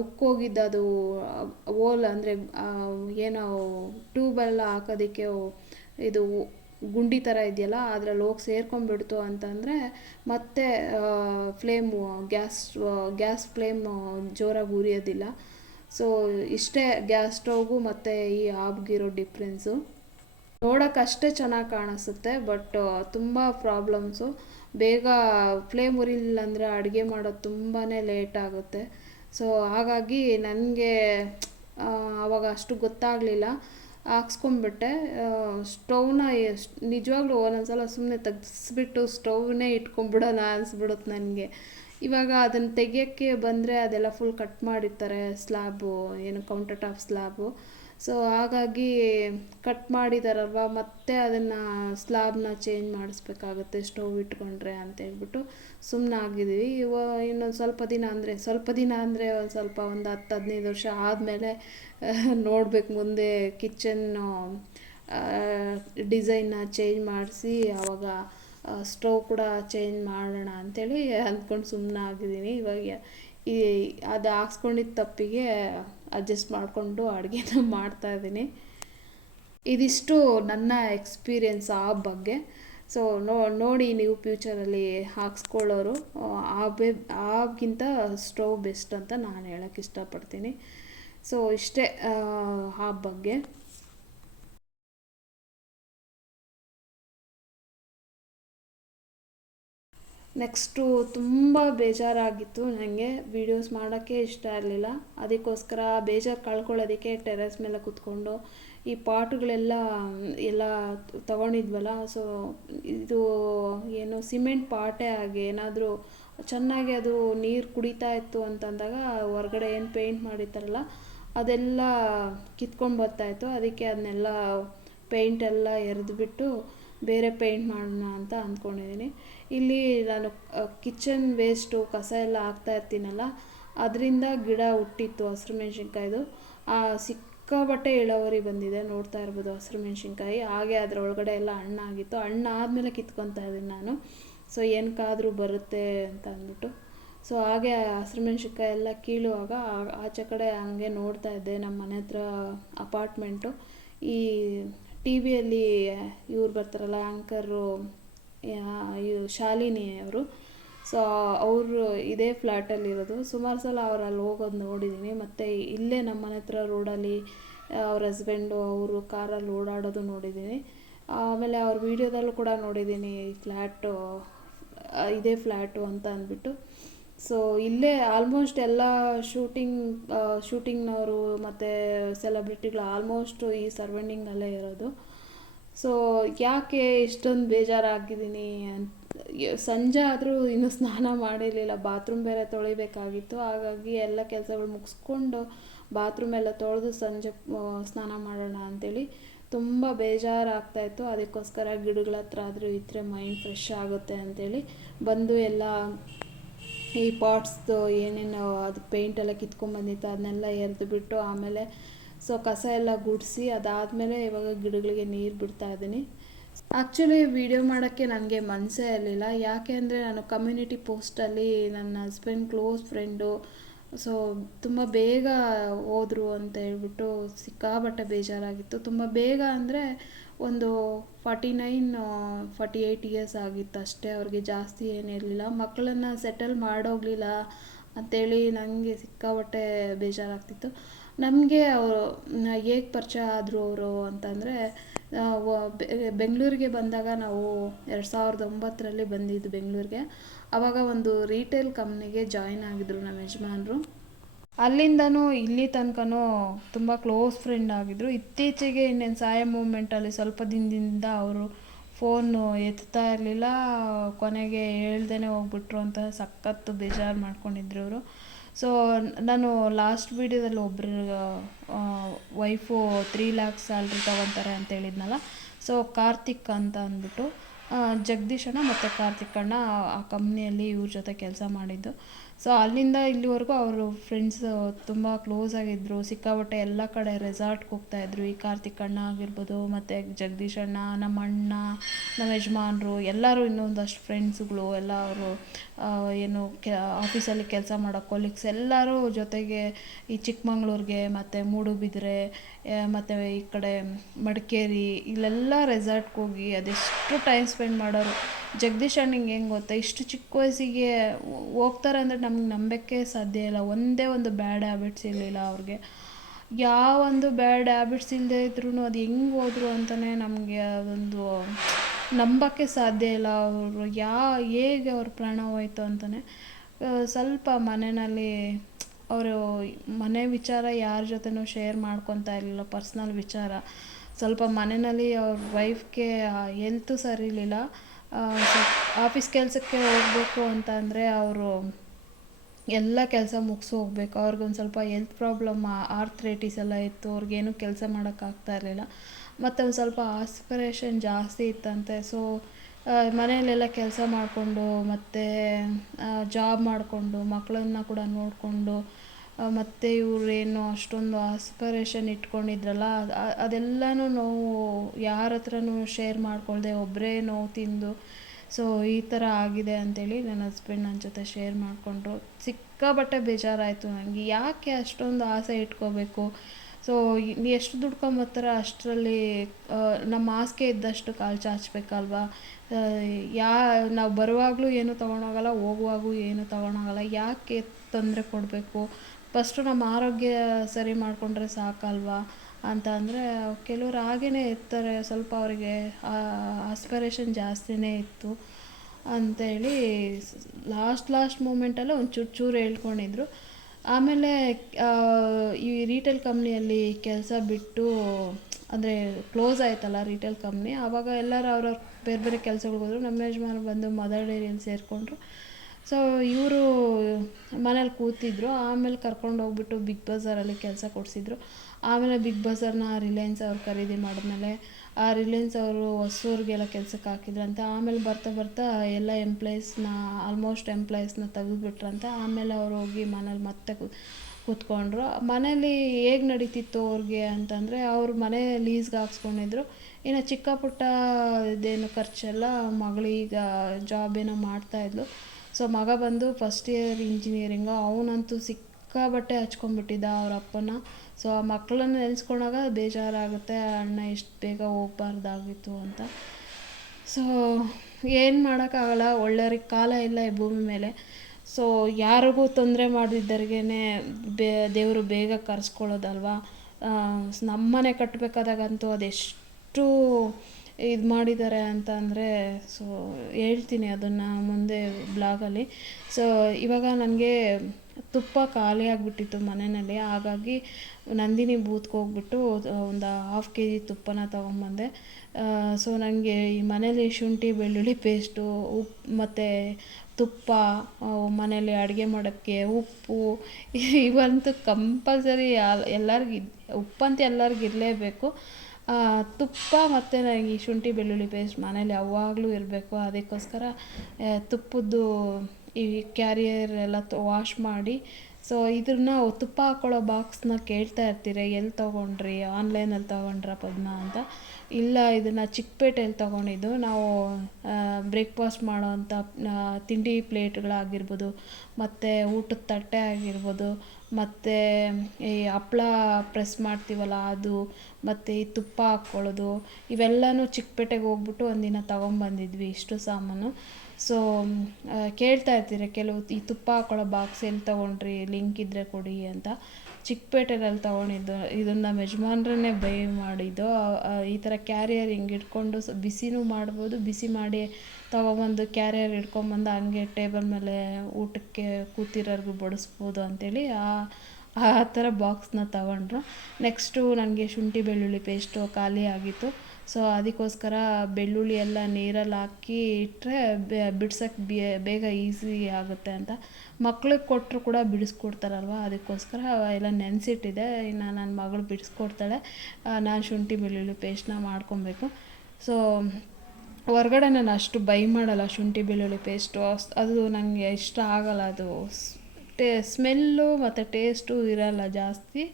ಉಕ್ಕೋಗಿದ್ದು ಅದು ಓಲ್ ಅಂದರೆ ಏನೋ ಟ್ಯೂಬೆಲ್ಲ ಹಾಕೋದಕ್ಕೆ ಇದು ಗುಂಡಿ ಥರ ಇದೆಯಲ್ಲ, ಅದ್ರಲ್ಲಿ ಹೋಗಿ ಸೇರ್ಕೊಂಡ್ಬಿಡ್ತು ಅಂತಂದರೆ ಮತ್ತೆ ಫ್ಲೇಮು ಗ್ಯಾಸ್ ಗ್ಯಾಸ್ ಫ್ಲೇಮ್ ಜೋರಾಗಿ ಉರಿಯೋದಿಲ್ಲ. ಸೊ ಇಷ್ಟೇ ಗ್ಯಾಸ್ ಸ್ಟೌಗು ಮತ್ತು ಈ ಆಬ್ಗಿರೋ ಡಿಫ್ರೆನ್ಸು ನೋಡೋಕ್ಕಷ್ಟೇ ಚೆನ್ನಾಗಿ ಕಾಣಿಸುತ್ತೆ ಬಟ್ ತುಂಬ ಪ್ರಾಬ್ಲಮ್ಸು ಬೇಗ ಫ್ಲೇಮ್ ಉರಿಲಿಲ್ಲ ಅಂದರೆ ಅಡುಗೆ ಮಾಡೋದು ತುಂಬಾ ಲೇಟ್ ಆಗುತ್ತೆ. ಸೊ ಹಾಗಾಗಿ ನನಗೆ ಆವಾಗ ಅಷ್ಟು ಗೊತ್ತಾಗಲಿಲ್ಲ. ಹಾಕ್ಸ್ಕೊಂಬಿಟ್ಟೆ ಸ್ಟೌವ್ನ ಎಷ್ಟು ನಿಜವಾಗ್ಲೂ ಒಂದೊಂದ್ಸಲ ಸುಮ್ಮನೆ ತೆಗ್ಸ್ಬಿಟ್ಟು ಸ್ಟೌವ್ನೇ ಇಟ್ಕೊಂಡ್ಬಿಡೋಣ ಅನಿಸ್ಬಿಡುತ್ತೆ ನನಗೆ. ಇವಾಗ ಅದನ್ನು ತೆಗಿಯೋಕ್ಕೆ ಬಂದರೆ ಅದೆಲ್ಲ ಫುಲ್ ಕಟ್ ಮಾಡಿರ್ತಾರೆ ಸ್ಲ್ಯಾಬು ಏನು ಕೌಂಟರ್ ಟಾಪ್ ಸ್ಲ್ಯಾಬು ಸೊ ಹಾಗಾಗಿ ಕಟ್ ಮಾಡಿದಾರಲ್ವ? ಮತ್ತೆ ಅದನ್ನು ಸ್ಲಾಬ್ನ ಚೇಂಜ್ ಮಾಡಿಸ್ಬೇಕಾಗುತ್ತೆ ಸ್ಟೋವ್ ಇಟ್ಕೊಂಡ್ರೆ ಅಂತ ಹೇಳ್ಬಿಟ್ಟು ಸುಮ್ಮನೆ ಆಗಿದ್ದೀವಿ. ಇವ ಇನ್ನೊಂದು ಸ್ವಲ್ಪ ದಿನ ಅಂದರೆ, ಸ್ವಲ್ಪ ದಿನ ಅಂದರೆ ಒಂದು ಸ್ವಲ್ಪ ಒಂದು ಹತ್ತು ಹದಿನೈದು ವರ್ಷ ಆದಮೇಲೆ, ನೋಡ್ಬೇಕು ಮುಂದೆ ಕಿಚನ್ನು ಡಿಸೈನ್ನ ಚೇಂಜ್ ಮಾಡಿಸಿ ಆವಾಗ ಸ್ಟೋವ್ ಕೂಡ ಚೇಂಜ್ ಮಾಡೋಣ ಅಂಥೇಳಿ ಅಂದ್ಕೊಂಡು ಸುಮ್ಮನೆ ಆಗಿದ್ದೀನಿ ಇವಾಗ ಈ ಅದು ಹಾಕ್ಸ್ಕೊಂಡಿದ್ದ ತಪ್ಪಿಗೆ ಅಡ್ಜಸ್ಟ್ ಮಾಡಿಕೊಂಡು ಅಡುಗೆನ ಮಾಡ್ತಾಯಿದ್ದೀನಿ ಇದಿಷ್ಟು ನನ್ನ ಎಕ್ಸ್ಪೀರಿಯೆನ್ಸ್ ಆ ಬಗ್ಗೆ. ಸೊ, ನೋ, ನೋಡಿ ನೀವು ಫ್ಯೂಚರಲ್ಲಿ ಹಾಕ್ಸ್ಕೊಳ್ಳೋರು. ಆಬೇ ಆಗಿಂತ ಸ್ಟವ್ ಬೆಸ್ಟ್ ಅಂತ ನಾನು ಹೇಳೋಕ್ಕೆ ಇಷ್ಟಪಡ್ತೀನಿ. ಸೊ, ಇಷ್ಟೇ ಆ ಬಗ್ಗೆ. ನೆಕ್ಸ್ಟು ತುಂಬ ಬೇಜಾರಾಗಿತ್ತು. ನನಗೆ ವೀಡಿಯೋಸ್ ಮಾಡೋಕ್ಕೆ ಇಷ್ಟ ಇರಲಿಲ್ಲ. ಅದಕ್ಕೋಸ್ಕರ ಬೇಜಾರು ಕಳ್ಕೊಳ್ಳೋದಕ್ಕೆ ಟೆರೆಸ್ ಮೇಲೆ ಕೂತ್ಕೊಂಡು ಈ ಪಾಟ್ಗಳೆಲ್ಲ, ಎಲ್ಲ ತಗೊಂಡಿದ್ವಲ್ಲ, ಸೊ ಇದು ಏನು ಸಿಮೆಂಟ್ ಪಾಟೇ ಆಗಿ ಏನಾದರೂ ಚೆನ್ನಾಗಿ ಅದು ನೀರು ಕುಡಿತಾ ಇತ್ತು ಅಂತಂದಾಗ ಹೊರಗಡೆ ಏನು ಪೇಂಟ್ ಮಾಡಿರ್ತಾರಲ್ಲ, ಅದೆಲ್ಲ ಕಿತ್ಕೊಂಡು ಬರ್ತಾಯಿತ್ತು ಅದಕ್ಕೆ ಅದನ್ನೆಲ್ಲ ಪೇಂಟೆಲ್ಲ ಎರೆದುಬಿಟ್ಟು ಬೇರೆ ಪೇಂಟ್ ಮಾಡೋಣ ಅಂತ ಅಂದ್ಕೊಂಡಿದ್ದೀನಿ. ಇಲ್ಲಿ ನಾನು ಕಿಚನ್ ವೇಸ್ಟು ಕಸ ಎಲ್ಲ ಹಾಕ್ತಾ ಇರ್ತೀನಲ್ಲ, ಅದರಿಂದ ಗಿಡ ಹುಟ್ಟಿತ್ತು ಹಸಿರು ಮೆಣಸಿನ್ಕಾಯ್ದು. ಸಿಕ್ಕಾಬಟ್ಟೆ ಇಳುವರಿ ಬಂದಿದೆ, ನೋಡ್ತಾ ಇರ್ಬೋದು ಹಸಿರು ಮೆಣಸಿನ್ಕಾಯಿ. ಹಾಗೆ ಅದರ ಒಳಗಡೆ ಎಲ್ಲ ಹಣ್ಣಾಗಿತ್ತು ಹಣ್ಣು ಆದಮೇಲೆ ಕಿತ್ಕೊತಾ ಇದ್ದೀನಿ ನಾನು. ಸೊ, ಏನಕ್ಕಾದರೂ ಬರುತ್ತೆ ಅಂತ ಅಂದ್ಬಿಟ್ಟು. ಸೊ, ಹಾಗೆ ಹಸಿರು ಮೆಣಸಿನ್ಕಾಯಿ ಎಲ್ಲ ಕೀಳುವಾಗ ಆಚೆ ಕಡೆ ಹಂಗೆ ನೋಡ್ತಾ ಇದ್ದೆ, ನಮ್ಮ ಮನೆ ಹತ್ರ ಅಪಾರ್ಟ್ಮೆಂಟು. ಈ ಟಿ ವಿಯಲ್ಲಿ ಇವ್ರು ಬರ್ತಾರಲ್ಲ ಆ್ಯಂಕರು ಶಾಲಿನಿ ಅವರು. ಸೊ ಅವರು ಇದೇ ಫ್ಲ್ಯಾಟಲ್ಲಿರೋದು ಸುಮಾರು ಸಲ ಅವ್ರು ಅಲ್ಲಿ ಹೋಗೋದು ನೋಡಿದ್ದೀನಿ ಮತ್ತು ಇಲ್ಲೇ ನಮ್ಮ ಮನೆ ಹತ್ರ ರೋಡಲ್ಲಿ ಅವ್ರ ಹಸ್ಬೆಂಡು ಅವರು ಕಾರಲ್ಲಿ ಓಡಾಡೋದು ನೋಡಿದ್ದೀನಿ ಆಮೇಲೆ ಅವ್ರ ವೀಡಿಯೋದಲ್ಲೂ ಕೂಡ ನೋಡಿದ್ದೀನಿ ಫ್ಲ್ಯಾಟು ಇದೇ ಫ್ಲ್ಯಾಟು ಅಂತ ಅಂದ್ಬಿಟ್ಟು. ಸೊ ಇಲ್ಲೇ ಆಲ್ಮೋಸ್ಟ್ ಎಲ್ಲ ಶೂಟಿಂಗ್ ಶೂಟಿಂಗ್ನವರು ಮತ್ತು ಸೆಲೆಬ್ರಿಟಿಗಳು ಆಲ್ಮೋಸ್ಟು ಈ ಸರ್ವೆಂಡಿಂಗಲ್ಲೇ ಇರೋದು. ಸೊ ಯಾಕೆ ಇಷ್ಟೊಂದು ಬೇಜಾರಾಗಿದ್ದೀನಿ ಅಂತ ಸಂಜೆ ಆದರೂ ಇನ್ನೂ ಸ್ನಾನ ಮಾಡಿರಲಿಲ್ಲ ಬಾತ್ರೂಮ್ ಬೇರೆ ತೊಳಿಬೇಕಾಗಿತ್ತು. ಹಾಗಾಗಿ ಎಲ್ಲ ಕೆಲಸಗಳು ಮುಗಿಸ್ಕೊಂಡು ಬಾತ್ರೂಮ್ ಎಲ್ಲ ತೊಳೆದು ಸಂಜೆ ಸ್ನಾನ ಮಾಡೋಣ ಅಂಥೇಳಿ ತುಂಬ ಬೇಜಾರಾಗ್ತಾಯಿತ್ತು ಅದಕ್ಕೋಸ್ಕರ ಗಿಡಗಳ ಹತ್ರ ಆದರೂ ಇದ್ದರೆ ಮೈಂಡ್ ಫ್ರೆಶ್ ಆಗುತ್ತೆ ಅಂಥೇಳಿ ಬಂದು ಎಲ್ಲ ಈ ಪಾಟ್ಸ್ದು ಏನೇನು ಅದು ಪೇಂಟೆಲ್ಲ ಕಿತ್ಕೊಂಡ್ಬಂದಿತ್ತು ಅದನ್ನೆಲ್ಲ ಎರೆದು ಬಿಟ್ಟು ಆಮೇಲೆ ಸೊ ಕಸ ಎಲ್ಲ ಗುಡಿಸಿ ಅದಾದಮೇಲೆ ಇವಾಗ ಗಿಡಗಳಿಗೆ ನೀರು ಬಿಡ್ತಾ ಇದ್ದೀನಿ. ಆ್ಯಕ್ಚುಲಿ ವಿಡಿಯೋ ಮಾಡೋಕ್ಕೆ ನನಗೆ ಮನಸ್ಸೇ ಇರಲಿಲ್ಲ. ಯಾಕೆ ಅಂದರೆ ನಾನು ಕಮ್ಯುನಿಟಿ ಪೋಸ್ಟಲ್ಲಿ ನನ್ನ ಹಸ್ಬೆಂಡ್ ಕ್ಲೋಸ್ ಫ್ರೆಂಡು ಸೊ ತುಂಬ ಬೇಗ ಹೋದರು ಅಂತ ಹೇಳ್ಬಿಟ್ಟು ಸಿಕ್ಕಾಬಟ್ಟೆ ಬೇಜಾರಾಗಿತ್ತು. ತುಂಬ ಬೇಗ ಅಂದರೆ ಒಂದು forty nine forty eight years ಆಗಿತ್ತು ಅಷ್ಟೇ, ಅವ್ರಿಗೆ ಜಾಸ್ತಿ ಏನಿರಲಿಲ್ಲ ಮಕ್ಕಳನ್ನು ಸೆಟಲ್ ಮಾಡೋಗಲಿಲ್ಲ ಅಂತೇಳಿ ನನಗೆ ಸಿಕ್ಕಾಬಟ್ಟೆ ಬೇಜಾರಾಗ್ತಿತ್ತು. ನಮಗೆ ಅವರು ಹೇಗೆ ಪರಿಚಯ ಆದರು ಅವರು ಅಂತಂದರೆ ಬೆಂಗಳೂರಿಗೆ ಬಂದಾಗ ನಾವು ಎರಡು ಸಾವಿರದ ಒಂಬತ್ತರಲ್ಲಿ ಬಂದಿದ್ದು ಬೆಂಗಳೂರಿಗೆ. ಆವಾಗ ಒಂದು ರೀಟೇಲ್ ಕಂಪ್ನಿಗೆ ಜಾಯಿನ್ ಆಗಿದ್ರು ನಮ್ಮ ಯಜಮಾನ್ರು. ಅಲ್ಲಿಂದನೂ ಇಲ್ಲಿ ತನಕನೂ ತುಂಬ ಕ್ಲೋಸ್ ಫ್ರೆಂಡ್ ಆಗಿದ್ದರು ಇತ್ತೀಚೆಗೆ ಇನ್ನೇನು ಸಾಯ ಮೂಮೆಂಟಲ್ಲಿ ಸ್ವಲ್ಪ ದಿನದಿಂದ ಅವರು ಫೋನು ಎತ್ತಾ ಇರಲಿಲ್ಲ. ಕೊನೆಗೆ ಹೇಳ್ದೇ ಹೋಗ್ಬಿಟ್ರು ಅಂತ ಸಖತ್ತು ಬೇಜಾರು ಮಾಡ್ಕೊಂಡಿದ್ರು ಅವರು ಸೊ ನಾನು ಲಾಸ್ಟ್ ವೀಡಿಯೋದಲ್ಲಿ ಒಬ್ಬರು ವೈಫು ತ್ರೀ ಲ್ಯಾಕ್ಸ್ ಸ್ಯಾಲ್ರಿ ತೊಗೊತಾರೆ ಅಂತ ಹೇಳಿದ್ನಲ್ಲ. ಸೊ ಕಾರ್ತಿಕ್ ಅಂತ ಅಂದ್ಬಿಟ್ಟು ಜಗದೀಶ್ ಅಣ್ಣ ಮತ್ತು ಕಾರ್ತಿಕ್ ಅಣ್ಣ ಆ ಕಂಪ್ನಿಯಲ್ಲಿ ಇವ್ರ ಜೊತೆ ಕೆಲಸ ಮಾಡಿದ್ದು. ಸೊ ಅಲ್ಲಿಂದ ಇಲ್ಲಿವರೆಗೂ ಅವರು ಫ್ರೆಂಡ್ಸ್ ತುಂಬ ಕ್ಲೋಸ್ ಆಗಿದ್ದರು ಸಿಕ್ಕಾಪಟ್ಟೆ ಎಲ್ಲ ಕಡೆ ರೆಸಾರ್ಟ್ಗೆ ಹೋಗ್ತಾಯಿದ್ರು ಈ ಕಾರ್ತಿಕ್ ಅಣ್ಣ ಆಗಿರ್ಬೋದು, ಮತ್ತು ಜಗದೀಶ್ ಅಣ್ಣ, ನಮ್ಮ ಅಣ್ಣ, ನಮ್ಮ ಯಜಮಾನ್ರು, ಎಲ್ಲರೂ ಇನ್ನೊಂದಷ್ಟು ಫ್ರೆಂಡ್ಸ್ಗಳು ಎಲ್ಲ ಅವರು ಏನು ಕೆ ಆಫೀಸಲ್ಲಿ ಕೆಲಸ ಮಾಡೋ ಕೊಲೀಗ್ಸ್ ಎಲ್ಲರೂ ಜೊತೆಗೆ ಈ ಚಿಕ್ಕಮಂಗ್ಳೂರಿಗೆ, ಮತ್ತು ಮೂಡುಬಿದಿರೆ ಮತ್ತು ಈ ಕಡೆ ಮಡಿಕೇರಿ, ಇಲ್ಲೆಲ್ಲ ರೆಸಾರ್ಟ್ಗೆ ಹೋಗಿ ಅದೆಷ್ಟು ಟೈಮ್ ಸ್ಪೆಂಡ್ ಮಾಡೋರು. ಜಗದೀಶ್ ಅಣ್ಣಂಗೆ ಹೆಂಗೆ ಗೊತ್ತಾ? ಇಷ್ಟು ಚಿಕ್ಕ ವಯಸ್ಸಿಗೆ ಹೋಗ್ತಾರೆ ಅಂದರೆ ನಮ್ಗೆ ನಂಬೋಕ್ಕೆ ಸಾಧ್ಯ ಇಲ್ಲ. ಒಂದೇ ಒಂದು ಬ್ಯಾಡ್ ಹ್ಯಾಬಿಟ್ಸ್ ಇರಲಿಲ್ಲ ಅವ್ರಿಗೆ. ಯಾವ ಒಂದು ಬ್ಯಾಡ್ ಹ್ಯಾಬಿಟ್ಸ್ ಇಲ್ಲದೆ ಇದ್ರೂ ಅದು ಹೆಂಗೆ ಹೋದ್ರು ಅಂತಲೇ ನಮಗೆ ಅದೊಂದು ನಂಬೋಕ್ಕೆ ಸಾಧ್ಯ ಇಲ್ಲ ಅವರು. ಯಾ, ಹೇಗೆ ಅವ್ರ ಪ್ರಾಣ ಹೋಯ್ತು ಅಂತಲೇ ಸ್ವಲ್ಪ ಮನೆಯಲ್ಲಿ ಅವರು ಮನೆ ವಿಚಾರ ಯಾರ ಜೊತೆನೂ ಶೇರ್ ಮಾಡ್ಕೊತಾ ಇರಲಿಲ್ಲ. ಪರ್ಸ್ನಲ್ ವಿಚಾರ. ಸ್ವಲ್ಪ ಮನೆಯಲ್ಲಿ ಅವ್ರ ವೈಫ್ಗೆ ಹೆಲ್ತು ಸರಿ ಇರಲಿಲ್ಲ ಆಫೀಸ್ ಕೆಲಸಕ್ಕೆ ಹೋಗಬೇಕು ಅಂತ ಅಂದರೆ ಅವರು ಎಲ್ಲ ಕೆಲಸ ಮುಗಿಸಿ ಹೋಗ್ಬೇಕು. ಅವ್ರಿಗೊಂದು ಸ್ವಲ್ಪ ಹೆಲ್ತ್ ಪ್ರಾಬ್ಲಮ್ ಆರ್ಥ್ರೈಟಿಸ್ ಎಲ್ಲ ಇತ್ತು. ಅವ್ರಿಗೇನು ಕೆಲಸ ಮಾಡೋಕ್ಕಾಗ್ತಾ ಇರಲಿಲ್ಲ. ಮತ್ತು ಒಂದು ಸ್ವಲ್ಪ ಆಸ್ಪಿರೇಷನ್ ಜಾಸ್ತಿ ಇತ್ತಂತೆ. ಸೊ ಮನೆಯಲ್ಲೆಲ್ಲ ಕೆಲಸ ಮಾಡಿಕೊಂಡು ಮತ್ತು ಜಾಬ್ ಮಾಡಿಕೊಂಡು ಮಕ್ಕಳನ್ನ ಕೂಡ ನೋಡಿಕೊಂಡು ಮತ್ತು ಇವರೇನು ಅಷ್ಟೊಂದು ಆಸ್ಪರೇಷನ್ ಇಟ್ಕೊಂಡಿದ್ರಲ್ಲ ಅದೆಲ್ಲನೂ ನೋವು ಯಾರ ಹತ್ರನೂ ಶೇರ್ ಮಾಡ್ಕೊಳ್ದೆ ಒಬ್ಬರೇ ನೋವು ತಿಂದು ಸೊ ಈ ಥರ ಆಗಿದೆ ಅಂತೇಳಿ ನನ್ನ ಹಸ್ಬೆಂಡ್ ನನ್ನ ಜೊತೆ ಶೇರ್ ಮಾಡಿಕೊಂಡ್ರು. ಸಿಕ್ಕಾಪಟ್ಟೆ ಬೇಜಾರಾಯಿತು ನನಗೆ ಯಾಕೆ ಅಷ್ಟೊಂದು ಆಸೆ ಇಟ್ಕೋಬೇಕು? ಸೊ ಎಷ್ಟು ದುಡ್ಕೊಂಬತ್ತಾರ ಅಷ್ಟರಲ್ಲಿ ನಮ್ಮ ಹಾಸಿಗೆ ಇದ್ದಷ್ಟು ಕಾಲು ಚಾಚಬೇಕಲ್ವಾ? ಯಾ, ನಾವು ಬರುವಾಗಲೂ ಏನೂ ತೊಗೊಂಡೋಗಲ್ಲ ಹೋಗುವಾಗೂ ಏನೂ ತೊಗೊಂಡೋಗಲ್ಲ. ಯಾಕೆ ತೊಂದರೆ ಕೊಡಬೇಕು? ಫಸ್ಟು ನಮ್ಮ ಆರೋಗ್ಯ ಸರಿ ಮಾಡಿಕೊಂಡ್ರೆ ಸಾಕಲ್ವಾ? ಅಂತ ಅಂದರೆ ಕೆಲವ್ರು ಹಾಗೆಯೇ ಇರ್ತಾರೆ. ಸ್ವಲ್ಪ ಅವರಿಗೆ ಆಸ್ಪಿರೇಷನ್ ಜಾಸ್ತಿನೇ ಇತ್ತು ಅಂಥೇಳಿ ಲಾಸ್ಟ್ ಲಾಸ್ಟ್ ಮೂಮೆಂಟಲ್ಲೇ ಒಂದು ಚೂರು ಚೂರು ಹೇಳ್ಕೊಂಡಿದ್ರು. ಆಮೇಲೆ ಈ ರೀಟೇಲ್ ಕಂಪ್ನಿಯಲ್ಲಿ ಕೆಲಸ ಬಿಟ್ಟು, ಅಂದರೆ ಕ್ಲೋಸ್ ಆಯ್ತಲ್ಲ ರೀಟೇಲ್ ಕಂಪ್ನಿ ಆವಾಗ ಎಲ್ಲರೂ ಅವ್ರವ್ರ ಬೇರೆ ಬೇರೆ ಕೆಲ್ಸಗಳಿಗೆ ಹೋದರು ನಮ್ಮ ಯಜಮಾನ್ರು ಬಂದು ಮದರ್ ಡೈರಿಯಲ್ಲಿ ಸೇರಿಕೊಂಡ್ರು. ಸೊ ಇವರು ಮನೇಲಿ ಕೂತಿದ್ರು, ಆಮೇಲೆ ಕರ್ಕೊಂಡು ಹೋಗ್ಬಿಟ್ಟು ಬಿಗ್ ಬಜಾರಲ್ಲಿ ಕೆಲಸ ಕೊಡಿಸಿದ್ರು. ಆಮೇಲೆ ಬಿಗ್ ಬಜಾರ್ನ ರಿಲಯನ್ಸ್ ಅವ್ರು ಖರೀದಿ ಮಾಡಿದ್ಮೇಲೆ, ಆ ರಿಲಯನ್ಸ್ ಅವರು ಹೊಸೂರಿಗೆಲ್ಲ ಕೆಲ್ಸಕ್ಕೆ ಹಾಕಿದ್ರಂತೆ. ಆಮೇಲೆ ಬರ್ತಾ ಬರ್ತಾ ಎಲ್ಲ ಎಂಪ್ಲಾಯೀಸ್ನ ಆಲ್ಮೋಸ್ಟ್ ಎಂಪ್ಲಾಯೀಸ್ನ ತೆಗೆದುಬಿಟ್ರಂತೆ. ಆಮೇಲೆ ಅವ್ರು ಹೋಗಿ ಮನೇಲಿ ಮತ್ತೆ ಕೂತ್ಕೊಂಡ್ರು. ಮನೇಲಿ ಹೇಗೆ ನಡೀತಿತ್ತು ಅವ್ರಿಗೆ ಅಂತಂದರೆ, ಅವರು ಮನೆ ಲೀಸ್ಗೆ ಹಾಕ್ಸ್ಕೊಂಡಿದ್ರು. ಇನ್ನು ಚಿಕ್ಕ ಪುಟ್ಟ ಇದೇನು ಖರ್ಚೆಲ್ಲ ಮಗಳೀಗ ಜಾಬ್ ಏನೋ ಮಾಡ್ತಾಯಿದ್ಲು ಸೊ ಮಗ ಬಂದು ಫಸ್ಟ್ ಇಯರ್ ಇಂಜಿನಿಯರಿಂಗು ಅವನಂತೂ ಸಿಕ್ಕಾಬಟ್ಟೆ ಹಚ್ಕೊಂಡ್ಬಿಟ್ಟಿದ್ದ ಅವ್ರ ಅಪ್ಪನ. ಸೊ ಆ ಮಕ್ಕಳನ್ನ ನೆನೆಸ್ಕೊಂಡಾಗ ಬೇಜಾರಾಗುತ್ತೆ, ಅಣ್ಣ ಎಷ್ಟು ಬೇಗ ಹೋಗ್ಬಾರ್ದಾಗಿತ್ತು ಅಂತ. ಸೊ ಏನು ಮಾಡೋಕ್ಕಾಗಲ್ಲ, ಒಳ್ಳೆಯವ್ರಿಗೆ ಕಾಲ ಇಲ್ಲ ಈ ಭೂಮಿ ಮೇಲೆ. ಸೊ ಯಾರಿಗೂ ತೊಂದರೆ ಮಾಡಿದ್ದರಿಗೆ ಬೇ, ದೇವರು ಬೇಗ ಕರೆಸ್ಕೊಳ್ಳೋದಲ್ವಾ? ನಮ್ಮನೆ ಕಟ್ಟಬೇಕಾದಾಗಂತೂ ಅದೆಷ್ಟು ಇದು ಮಾಡಿದ್ದಾರೆ ಅಂತ ಅಂದರೆ ಸೊ ಹೇಳ್ತೀನಿ ಅದನ್ನು ಮುಂದೆ ಬ್ಲಾಗಲ್ಲಿ. ಸೊ ಇವಾಗ ನನಗೆ ತುಪ್ಪ ಖಾಲಿ ಆಗಿಬಿಟ್ಟಿತ್ತು ಮನೆಯಲ್ಲಿ. ಹಾಗಾಗಿ ನಂದಿನಿ ಬೂತ್ಗೆ ಹೋಗ್ಬಿಟ್ಟು ಒಂದು ಹಾಫ್ ಕೆ ಜಿ ತುಪ್ಪನ ತೊಗೊಂಬಂದೆ. ಸೊ ನನಗೆ ಈ ಮನೇಲಿ ಶುಂಠಿ, ಬೆಳ್ಳುಳ್ಳಿ ಪೇಸ್ಟು ಉಪ್ಪು ಮತ್ತು ತುಪ್ಪ ಮನೇಲಿ ಅಡುಗೆ ಮಾಡೋಕ್ಕೆ ಉಪ್ಪು, ಇವಂತೂ ಕಂಪಲ್ಸರಿ ಎಲ್ಲರಿಗೂ ಉಪ್ಪಂತೂ ಎಲ್ಲರಿಗೂ ಇರಲೇಬೇಕು. ತುಪ್ಪ ಮತ್ತು ನನಗೆ ಈ ಶುಂಠಿ ಬೆಳ್ಳುಳ್ಳಿ ಪೇಸ್ಟ್ ಮನೇಲಿ ಯಾವಾಗಲೂ ಇರಬೇಕು. ಅದಕ್ಕೋಸ್ಕರ ತುಪ್ಪದ್ದು ಈ ಕ್ಯಾರಿಯರ್ ಎಲ್ಲ ವಾಶ್ ಮಾಡಿ ಸೊ ಇದನ್ನ ತುಪ್ಪ ಹಾಕ್ಕೊಳ್ಳೋ ಬಾಕ್ಸ್ನ ಕೇಳ್ತಾ ಇರ್ತೀರ? ಎಲ್ಲಿ ತೊಗೊಂಡ್ರಿ? ಆನ್ಲೈನಲ್ಲಿ ತಗೊಂಡ್ರಾ ಪದ್ಮ ಅಂತ? ಇಲ್ಲ, ಇದನ್ನು ಚಿಕ್ಕಪೇಟೆಯಲ್ಲಿ ತೊಗೊಂಡಿದ್ದು. ನಾವು ಬ್ರೇಕ್ಫಾಸ್ಟ್ ಮಾಡೋವಂಥ ತಿಂಡಿ ಪ್ಲೇಟ್ಗಳಾಗಿರ್ಬೋದು ಮತ್ತು ಊಟದ ತಟ್ಟೆ ಆಗಿರ್ಬೋದು, ಮತ್ತು ಈ ಹಪ್ಳ ಪ್ರೆಸ್ ಮಾಡ್ತೀವಲ್ಲ, ಅದು, ಮತ್ತು ಈ ತುಪ್ಪ ಹಾಕ್ಕೊಳ್ಳೋದು, ಇವೆಲ್ಲನೂ ಚಿಕ್ಕಪೇಟೆಗೆ ಹೋಗ್ಬಿಟ್ಟು ಒಂದಿನ ತೊಗೊಂಬಂದಿದ್ವಿ ಇಷ್ಟು ಸಾಮಾನು. ಸೊ ಕೇಳ್ತಾ ಇರ್ತೀರ ಕೆಲವು ಈ ತುಪ್ಪ ಹಾಕೊಳ್ಳೋ ಬಾಕ್ಸ್ ಎಲ್ಲಿ ತೊಗೊಂಡ್ರಿ ಲಿಂಕ್ ಇದ್ದರೆ ಕೊಡಿ ಅಂತ. ಚಿಕ್ಕಪೇಟೆಯಲ್ಲಿ ತೊಗೊಂಡಿದ್ದು ಇದನ್ನು ನಮ್ಮ ಯಜಮಾನ್ರನ್ನೇ ಬೈ ಮಾಡಿದ್ದು. ಈ ಥರ ಕ್ಯಾರಿಯರ್ ಹಿಂಗೆ ಇಟ್ಕೊಂಡು ಸೊ, ಬಿಸಿನೂ ಮಾಡ್ಬೋದು, ಬಿಸಿ ಮಾಡಿ ತೊಗೊಬಂದು ಕ್ಯಾರಿಯರ್ ಇಟ್ಕೊಂಬಂದು ಹಂಗೆ ಟೇಬಲ್ ಮೇಲೆ ಊಟಕ್ಕೆ ಕೂತಿರೋರ್ಗು ಬಡಿಸ್ಬೋದು ಅಂಥೇಳಿ ಆ ಆ ಥರ ಬಾಕ್ಸ್ನ ತಗೊಂಡ್ರು. ನೆಕ್ಸ್ಟು ನನಗೆ ಶುಂಠಿ ಬೆಳ್ಳುಳ್ಳಿ ಪೇಸ್ಟು ಖಾಲಿ ಆಗಿತ್ತು. ಸೊ ಅದಕ್ಕೋಸ್ಕರ ಬೆಳ್ಳುಳ್ಳಿ ಎಲ್ಲ ನೀರಲ್ಲಿ ಹಾಕಿ ಇಟ್ಟರೆ ಬಿಡ್ಸೋಕ್ಕೆ ಬೇಗ ಈಸಿ ಆಗುತ್ತೆ ಅಂತ. ಮಕ್ಳಿಗೆ ಕೊಟ್ಟರು ಕೂಡ ಬಿಡಿಸ್ಕೊಡ್ತಾರಲ್ವ? ಅದಕ್ಕೋಸ್ಕರ ಎಲ್ಲ ನೆನೆಸಿಟ್ಟಿದೆ. ಇನ್ನು ನನ್ನ ಮಗಳು ಬಿಡಿಸ್ಕೊಡ್ತಾಳೆ. ನಾನು ಶುಂಠಿ ಬೆಳ್ಳುಳ್ಳಿ ಪೇಸ್ಟ್ನ ಮಾಡ್ಕೊಬೇಕು. ಸೊ ಹೊರ್ಗಡೆ ನಾನು ಅಷ್ಟು ಬೈ ಮಾಡಲ್ಲ ಶುಂಠಿ ಬೆಳ್ಳುಳ್ಳಿ ಪೇಸ್ಟು ಅದು ನನಗೆ ಇಷ್ಟ ಆಗಲ್ಲ ಅದು. ಟೇ ಸ್ಮೆಲ್ಲು ಮತ್ತು ಟೇಸ್ಟು ಇರಲ್ಲ ಜಾಸ್ತಿ.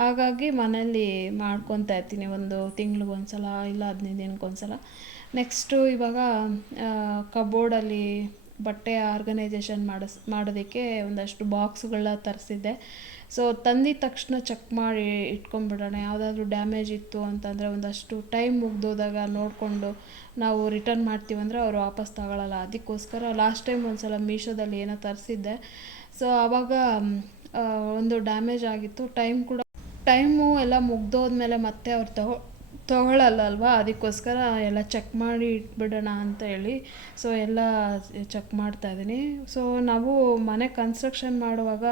ಹಾಗಾಗಿ ಮನೇಲಿ ಮಾಡ್ಕೊತಾ ಇರ್ತೀನಿ ಒಂದು ತಿಂಗ್ಳಿಗೆ ಒಂದು ಸಲ ಇಲ್ಲ ಹದಿನೈದು ದಿನಕ್ಕೆ ಸಲ ನೆಕ್ಸ್ಟು ಇವಾಗ ಕಬೋರ್ಡಲ್ಲಿ ಬಟ್ಟೆ ಆರ್ಗನೈಜೇಷನ್ ಮಾಡಿಸ್, ಮಾಡೋದಕ್ಕೆ ಒಂದಷ್ಟು ಬಾಕ್ಸ್ಗಳನ್ನ ತರಿಸಿದ್ದೆ. ಸೊ ತಂದಿದ ತಕ್ಷಣ ಚೆಕ್ ಮಾಡಿ ಇಟ್ಕೊಂಡ್ಬಿಡೋಣ. ಯಾವುದಾದ್ರೂ ಡ್ಯಾಮೇಜ್ ಇತ್ತು ಅಂತಂದರೆ ಒಂದಷ್ಟು ಟೈಮ್ ಮುಗ್ದೋದಾಗ ನೋಡಿಕೊಂಡು ನಾವು ರಿಟರ್ನ್ ಮಾಡ್ತೀವಂದರೆ ಅವರು ವಾಪಸ್ ತಗೊಳ್ಳಲ್ಲ ಅದಕ್ಕೋಸ್ಕರ ಲಾಸ್ಟ್ ಟೈಮ್ ಒಂದು ಸಲ ಮೀಶೋದಲ್ಲಿ ಏನೋ ತರಿಸಿದ್ದೆ. ಸೊ ಆವಾಗ ಒಂದು ಡ್ಯಾಮೇಜ್ ಆಗಿತ್ತು. ಟೈಮ್ ಕೂಡ ಟೈಮು ಎಲ್ಲ ಮುಗ್ದೋದ್ಮೇಲೆ ಮತ್ತೆ ಅವ್ರು ತಗೋ ತಗೊಳ್ಳಲ್ಲ ಅಲ್ವಾ ಅದಕ್ಕೋಸ್ಕರ ಎಲ್ಲ ಚೆಕ್ ಮಾಡಿ ಇಟ್ಬಿಡೋಣ ಅಂತ ಹೇಳಿ. ಸೊ ಎಲ್ಲ ಚೆಕ್ ಮಾಡ್ತಾ ಇದ್ದೀನಿ. ಸೊ ನಾವು ಮನೆ ಕನ್ಸ್ಟ್ರಕ್ಷನ್ ಮಾಡುವಾಗ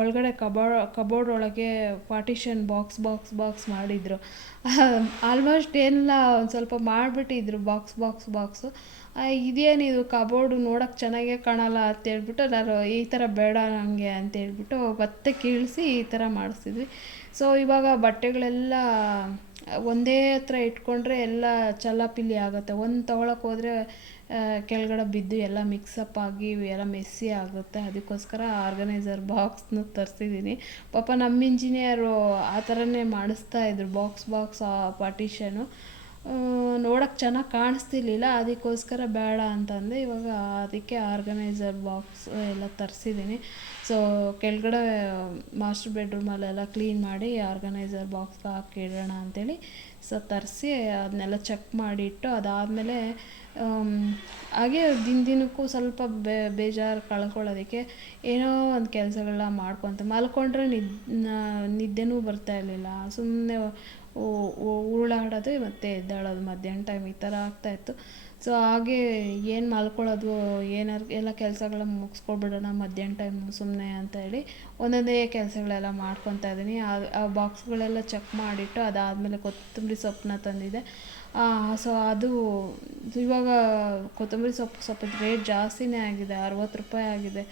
ಒಳಗಡೆ ಕಬೋರ್ಡ್ ಕಬೋರ್ಡ್ ಒಳಗೆ ಪಾರ್ಟಿಷನ್ ಬಾಕ್ಸ್ ಬಾಕ್ಸ್ ಬಾಕ್ಸ್ ಮಾಡಿದರು. ಆಲ್ಮೋಸ್ಟ್ ಏನೆಲ್ಲ ಒಂದು ಸ್ವಲ್ಪ ಮಾಡಿಬಿಟ್ಟಿದ್ರು ಬಾಕ್ಸ್ ಬಾಕ್ಸ್ ಬಾಕ್ಸು ಇದೇನಿದು ಕಬೋರ್ಡು ನೋಡೋಕೆ ಚೆನ್ನಾಗೇ ಕಾಣಲ್ಲ ಅಂತೇಳ್ಬಿಟ್ಟು ನಾನು ಈ ಥರ ಬೇಡ ನನಗೆ ಅಂತ ಹೇಳ್ಬಿಟ್ಟು ಮತ್ತೆ ಕೀಳಿಸಿ ಈ ಥರ ಮಾಡಿಸಿದ್ವಿ. ಸೊ ಇವಾಗ ಬಟ್ಟೆಗಳೆಲ್ಲ, ಒಂದೇ ಹತ್ರ ಇಟ್ಕೊಂಡ್ರೆ ಎಲ್ಲ ಚಲ್ಲಾಪಿಲ್ಲಿ ಆಗುತ್ತೆ. ಒಂದು ತೊಗೊಳಕ್ಕೆ ಹೋದರೆ ಕೆಳಗಡೆ ಬಿದ್ದು ಎಲ್ಲ ಮಿಕ್ಸಪ್ ಆಗಿ ಎಲ್ಲ ಮೆಸ್ಸಿ ಆಗುತ್ತೆ. ಅದಕ್ಕೋಸ್ಕರ ಆರ್ಗನೈಸರ್ ಬಾಕ್ಸ್ನ ತರಿಸಿದ್ದೀನಿ. ಪಾಪ ನಮ್ಮ ಇಂಜಿನಿಯರು ಆ ಥರನೇ ಮಾಡಿಸ್ತಾ ಇದ್ರು ಬಾಕ್ಸ್ ಬಾಕ್ಸ್ ಪಾರ್ಟಿಷನು ನೋಡೋಕೆ ಚೆನ್ನಾಗಿ ಕಾಣಿಸ್ತಿರ್ಲಿಲ್ಲ. ಅದಕ್ಕೋಸ್ಕರ ಬೇಡ ಅಂತಂದೆ. ಇವಾಗ ಅದಕ್ಕೆ ಆರ್ಗನೈಸರ್ ಬಾಕ್ಸ್ ಎಲ್ಲ ತರಿಸಿದ್ದೀನಿ ಸೊ ಕೆಳಗಡೆ ಮಾಸ್ಟರ್ ಬೆಡ್ರೂಮಲ್ಲೆಲ್ಲ ಕ್ಲೀನ್ ಮಾಡಿ ಆರ್ಗನೈಸರ್ ಬಾಕ್ಸ್ ಹಾಕಿಡೋಣ ಅಂತೇಳಿ ಸೊ ತರಿಸಿ ಅದನ್ನೆಲ್ಲ ಚೆಕ್ ಮಾಡಿಟ್ಟು ಅದಾದಮೇಲೆ ಹಾಗೆ ದಿನ ದಿನಕ್ಕೂ ಸ್ವಲ್ಪ ಬೇಜಾರು ಕಳ್ಕೊಳ್ಳೋದಕ್ಕೆ ಏನೋ ಒಂದು ಕೆಲಸಗಳನ್ನ ಮಾಡ್ಕೊತ ಮಲ್ಕೊಂಡ್ರೆ ನಿದ್ ನಿದ್ದೆನೂ ಬರ್ತಾ ಇರಲಿಲ್ಲ. ಸುಮ್ಮನೆ ಉರುಳಾಡೋದು ಮತ್ತು ಎದ್ದೇಳೋದು ಮಧ್ಯಾಹ್ನ ಟೈಮ್ ಈ ಥರ ಆಗ್ತಾಯಿತ್ತು ಸೊ ಹಾಗೆ ಏನು ಮಲ್ಕೊಳ್ಳೋದು, ಏನಾರು, ಎಲ್ಲ ಕೆಲಸಗಳನ್ನ ಮುಗಿಸ್ಕೊಬಿಡೋಣ ಮಧ್ಯಾಹ್ನ ಟೈಮ್ ಸುಮ್ಮನೆ ಅಂತ ಹೇಳಿ ಒಂದೊಂದೇ ಕೆಲಸಗಳೆಲ್ಲ ಮಾಡ್ಕೊತಾ ಇದ್ದೀನಿ. ಆ ಬಾಕ್ಸ್ಗಳೆಲ್ಲ ಚೆಕ್ ಮಾಡಿಟ್ಟು ಅದಾದಮೇಲೆ ಕೊತ್ತಂಬರಿ ಸೊಪ್ಪನ್ನ ತಂದಿದ್ದೆ. ಸೊ ಅದು ಇವಾಗ ಕೊತ್ತಂಬರಿ ಸೊಪ್ಪು ಸ್ವಲ್ಪ ರೇಟ್ ಜಾಸ್ತಿನೇ ಆಗಿದೆ, ಅರವತ್ತು ರೂಪಾಯಿ ಆಗಿದೆ.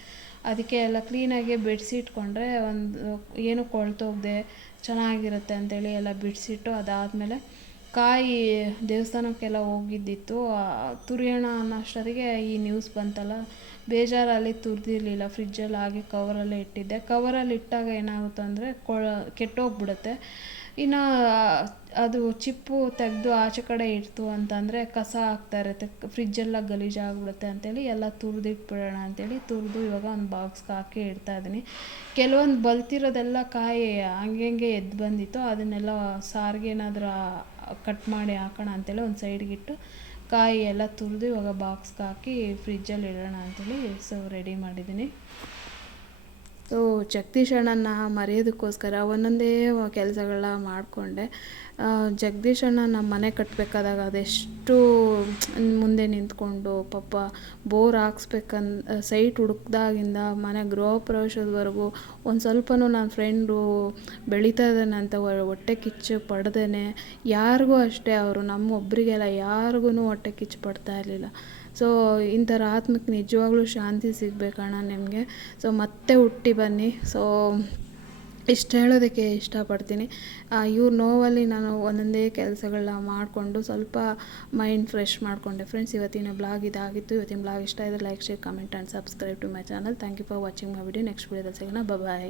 ಅದಕ್ಕೆ ಎಲ್ಲ ಕ್ಲೀನಾಗಿ ಬಿಡಿಸಿಟ್ಕೊಂಡ್ರೆ ಒಂದು, ಏನು ಕೊಳ್ತೋಗದೆ ಚೆನ್ನಾಗಿರುತ್ತೆ ಅಂತೇಳಿ ಎಲ್ಲ ಬಿಡಿಸಿಟ್ಟು ಅದಾದಮೇಲೆ ಕಾಯಿ ದೇವಸ್ಥಾನಕ್ಕೆಲ್ಲ ಹೋಗಿದ್ದಿತ್ತು. ತುರಿಯೋಣ ಅನ್ನೋ ಅಷ್ಟೊತ್ತಿಗೆ ಈ ನ್ಯೂಸ್ ಬಂತಲ್ಲ, ಬೇಜಾರಲ್ಲಿ ತುರಿದಿರ್ಲಿಲ್ಲ ಫ್ರಿಜ್ಜಲ್ಲಿ ಹಾಗೆ ಕವರಲ್ಲೇ ಇಟ್ಟಿದ್ದೆ. ಕವರಲ್ಲಿ ಇಟ್ಟಾಗ ಏನಾಗುತ್ತೆ ಅಂದರೆ ಕೊಳ, ಕೆಟ್ಟೋಗ್ಬಿಡುತ್ತೆ. ಇನ್ನು, ಅದು ಚಿಪ್ಪು ತೆಗೆದು ಆಚೆ ಕಡೆ ಇಡ್ತು ಅಂತಂದರೆ ಕಸ ಆಗ್ತಾ ಇರುತ್ತೆ. ಫ್ರಿಜ್ಜೆಲ್ಲ ಗಲೀಜಾಗ್ಬಿಡುತ್ತೆ ಅಂತೇಳಿ ಎಲ್ಲ ತುರಿದಿಟ್ಬಿಡೋಣ ಅಂತೇಳಿ ತುರಿದು ಇವಾಗ ಒಂದು ಬಾಕ್ಸ್ಗೆ ಹಾಕಿ ಇಡ್ತಾ ಇದ್ದೀನಿ. ಕೆಲವೊಂದು ಬಲ್ತಿರೋದೆಲ್ಲ ಕಾಯಿ ಹಂಗೆ ಹಂಗೆ ಎದ್ದು ಬಂದಿತ್ತು. ಅದನ್ನೆಲ್ಲ ಸಾರಿಗೆ ಏನಾದರೂ ಕಟ್ ಮಾಡಿ ಹಾಕೋಣ ಅಂತೇಳಿ ಒಂದು ಸೈಡ್ಗಿಟ್ಟು ಕಾಯಿ ಎಲ್ಲ ತುರಿದು ಇವಾಗ ಬಾಕ್ಸ್ಗೆ ಹಾಕಿ ಫ್ರಿಜ್ಜಲ್ಲಿ ಇಡೋಣ ಅಂತೇಳಿ ಸೊ ರೆಡಿ ಮಾಡಿದ್ದೀನಿ. ಸೊ ಜಗದೀಶ್ ಅಣ್ಣನ ಮರೆಯೋದಕ್ಕೋಸ್ಕರ ಒಂದೊಂದೇ ಕೆಲಸಗಳನ್ನ ಮಾಡಿಕೊಂಡೆ. ಜಗದೀಶ್ ನಮ್ಮ ಮನೆ ಕಟ್ಟಬೇಕಾದಾಗ ಅದೆಷ್ಟು ಮುಂದೆ ನಿಂತ್ಕೊಂಡು ಪಾಪ ಬೋರ್ ಹಾಕ್ಸ್ಬೇಕನ್, ಸೈಟ್ ಹುಡುಕ್ದಾಗಿಂದ ಮನೆ ಗೃಹ ಪ್ರವೇಶದವರೆಗೂ ಒಂದು ಸ್ವಲ್ಪನೂ ನನ್ನ ಫ್ರೆಂಡು ಬೆಳೀತಾ ಇದ್ದಾನೆ ಅಂತ ಹೊಟ್ಟೆ ಕಿಚ್ಚು ಪಡ್ದೇ ಯಾರಿಗೂ ಅಷ್ಟೇ ಅವರು ನಮ್ಮ ಒಬ್ಬರಿಗೆಲ್ಲ ಯಾರಿಗೂ ಹೊಟ್ಟೆ ಕಿಚ್ಚು ಪಡ್ತಾ ಇರಲಿಲ್ಲ. ಸೊ ಇಂಥರ ಆತ್ಮಕ್ಕೆ ನಿಜವಾಗ್ಲೂ ಶಾಂತಿ ಸಿಗಬೇಕಣ್ಣ ನಿಮಗೆ. ಸೊ ಮತ್ತೆ ಹುಟ್ಟಿ ಬನ್ನಿ. ಸೊ ಇಷ್ಟು ಹೇಳೋದಕ್ಕೆ ಇಷ್ಟಪಡ್ತೀನಿ. ಇವ್ರ ನೋವಲ್ಲಿ ನಾನು ಒಂದೊಂದೇ ಕೆಲಸಗಳನ್ನ ಮಾಡಿಕೊಂಡು ಸ್ವಲ್ಪ ಮೈಂಡ್ ಫ್ರೆಶ್ ಮಾಡಿಕೊಂಡೆ. ಫ್ರೆಂಡ್ಸ್ ಇವತ್ತಿನ ಬ್ಲಾಗ್ ಇದಾಗಿತ್ತು. ಇವತ್ತಿನ ಬ್ಲಾಗ್ ಇಷ್ಟ ಇದ್ದರೆ like, share, comment, and subscribe to my channel. Thank you for watching my video next ವಿಡಿಯೋದಲ್ಲಿ ಸಿಗೋಣ. ಬಾಯ್